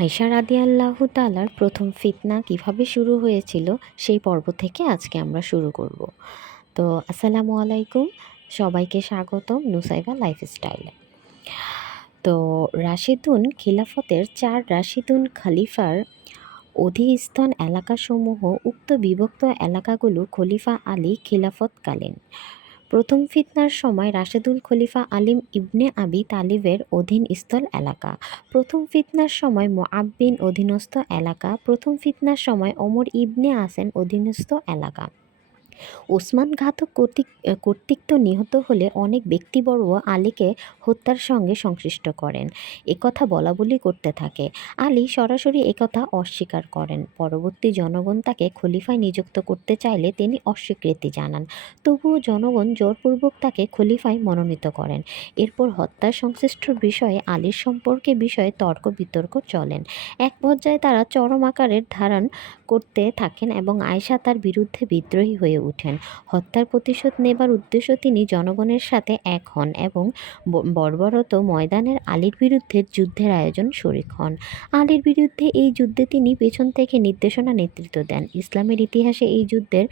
আয়সা রাদিয়াল্লাহু তাআলার প্রথম ফিতনা কীভাবে শুরু হয়েছিল সেই পর্ব থেকে আজকে আমরা শুরু করব। তো আসসালামু আলাইকুম, সবাইকে স্বাগতম নুসাইবা লাইফস্টাইলে। তো রাশিদুন খিলাফতের চার রাশিদুন খলিফার অধিস্থন এলাকাসমূহ উক্ত বিভক্ত এলাকাগুলো খলিফা আলী খিলাফতকালীন। প্রথম ফিতনার সময় রাশেদুল খলিফা আলিম ইবনে আবি তালিবের অধীনস্থল এলাকা। প্রথম ফিতনার সময় মোয়াব্বিন অধীনস্থ এলাকা। প্রথম ফিতনার সময় ওমর ইবনে আসেন অধীনস্থ এলাকা। ওসমান ঘাতক কর্তৃক কর্তৃত্ব নিহত হলে অনেক ব্যক্তিবর্গ আলীকে হত্যার সঙ্গে সংশ্লিষ্ট করেন। একথা বলা বলি করতে থাকে। আলী সরাসরি একথা অস্বীকার করেন। পরবর্তী জনগণ তাকে খলিফায় নিযুক্ত করতে চাইলে তিনি অস্বীকৃতি জানান। তবুও জনগণ জোরপূর্বক তাকে খলিফায় মনোনীত করেন। এরপর হত্যার সংশ্লিষ্ট বিষয়ে আলীর সম্পর্কে বিষয়ে তর্ক বিতর্ক চলেন। এক পর্যায়ে তারা চরম আকারের ধারণ করতে থাকেন এবং আয়সা তার বিরুদ্ধে বিদ্রোহী হয়ে ওঠেন। হত্যার প্রতিশোধ নেবার উদ্দেশ্য তিনি জনগণের সাথে এক হন এবং বর্বরত ময়দানের আলীর বিরুদ্ধে যুদ্ধের আয়োজন শরিক হন। আলীর বিরুদ্ধে এই যুদ্ধে তিনি পেছন থেকে নির্দেশনা নেতৃত্ব দেন। ইসলামের ইতিহাসে এই যুদ্ধের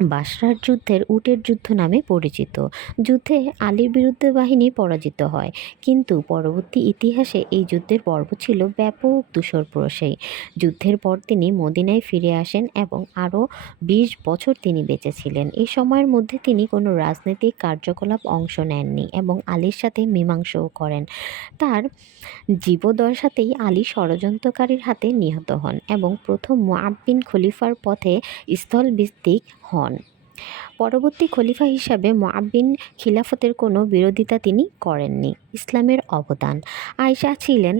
বাসরার যুদ্ধের উটের যুদ্ধ নামে পরিচিত। যুদ্ধে আলীর বিরুদ্ধে বাহিনী পরাজিত হয়। কিন্তু পরবর্তী ইতিহাসে এই যুদ্ধের পর্ব ছিল ব্যাপক প্রসেই যুদ্ধের পর তিনি মদিনায় ফিরে আসেন এবং আরও বিশ বছর তিনি বেঁচেছিলেন এই সময়ের মধ্যে তিনি কোনো রাজনৈতিক কার্যকলাপ অংশ নেননি এবং আলীর সাথে মীমাংসাও করেন। তার জীবদশাতেই আলী ষড়যন্ত্রকারীর হাতে নিহত হন এবং প্রথম মোয়াব্বিন খলিফার পথে স্থলভিত্তিক হন। পরবর্তী খলিফা হিসাবে মোয়াব্বিন খিলাফতের কোনো বিরোধিতা তিনি করেননি। ইসলামের অবদান। আয়সা ছিলেন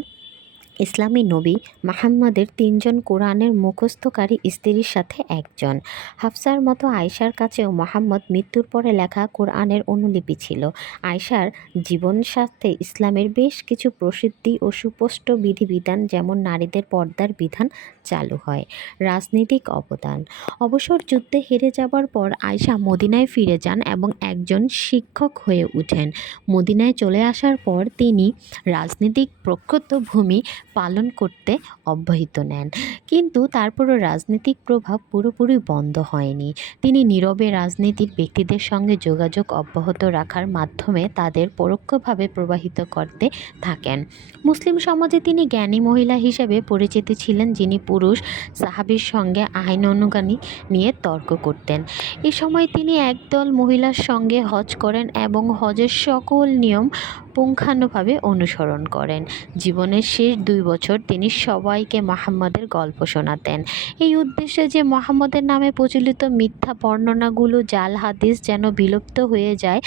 ইসলামী নবী মাহাম্মদের তিনজন কোরআনের মুখস্থকারী স্ত্রীর সাথে একজন। হাফসার মতো আয়সার কাছেও মোহাম্মদ মৃত্যুর পরে লেখা কোরআনের অনুলিপি ছিল। আয়সার জীবনশাস্ত্রে ইসলামের বেশ কিছু প্রসিদ্ধি ও সুস্পষ্ট বিধিবিধান যেমন নারীদের পর্দার বিধান চালু হয়, রাজনৈতিক অবদান। অবসর যুদ্ধে হেরে যাবার পর আয়সা মদিনায় ফিরে যান এবং একজন শিক্ষক হয়ে উঠেন মদিনায় চলে আসার পর তিনি রাজনৈতিক প্রক্ষত ভূমি পালন করতে অব্যাহত নেন। কিন্তু তারপরও রাজনৈতিক প্রভাব পুরোপুরি বন্ধ হয়নি। তিনি নীরবে রাজনীতির ব্যক্তিদের সঙ্গে যোগাযোগ অব্যাহত রাখার মাধ্যমে তাদের পরোক্ষভাবে প্রবাহিত করতে থাকেন। মুসলিম সমাজে তিনি জ্ঞানী মহিলা হিসেবে পরিচিত ছিলেন, যিনি পুরুষ সাহাবির সঙ্গে আইন অনুগামী নিয়ে তর্ক করতেন। এ সময় তিনি একদল মহিলার সঙ্গে হজ করেন এবং হজের সকল নিয়ম পুঙ্খানুভাবে অনুসরণ করেন। জীবনের শেষ দুই বছর তিনি সবাইকে মোহাম্মদের গল্প শোনাতেন। এই উদ্দেশ্যে যে মোহাম্মদের নামে প্রচলিত মিথ্যা বর্ণনাগুলো, জাল হাদিস যেন বিলুপ্ত হয়ে যায়,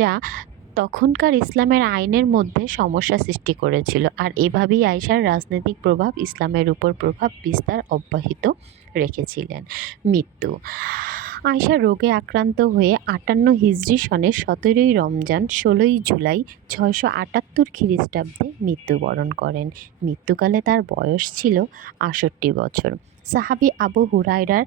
যা তখনকার ইসলামের আইনের মধ্যে সমস্যা সৃষ্টি করেছিল। আর এভাবেই আয়সার রাজনৈতিক প্রভাব ইসলামের উপর প্রভাব বিস্তার অব্যাহত রেখেছিলেন। মৃত্যু আয়সা রোগে আক্রান্ত হয়ে আটান্ন হিজরি সনে সতেরোই রমজান, ষোলোই জুলাই ছয়শো আটাত্তর খ্রিস্টাব্দে মৃত্যুবরণ করেন। মৃত্যুকালে তার বয়স ছিল আষট্টি বছর। সাহাবি আবু হুরাইরার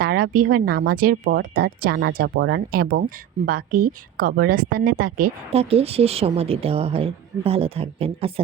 তারাবিহ নামাজের পর তার জানাজা পড়ান এবং বাকি কবরস্থানে তাকে তাকে শেষ সমাধি দেওয়া হয়। ভালো থাকবেন। আচ্ছা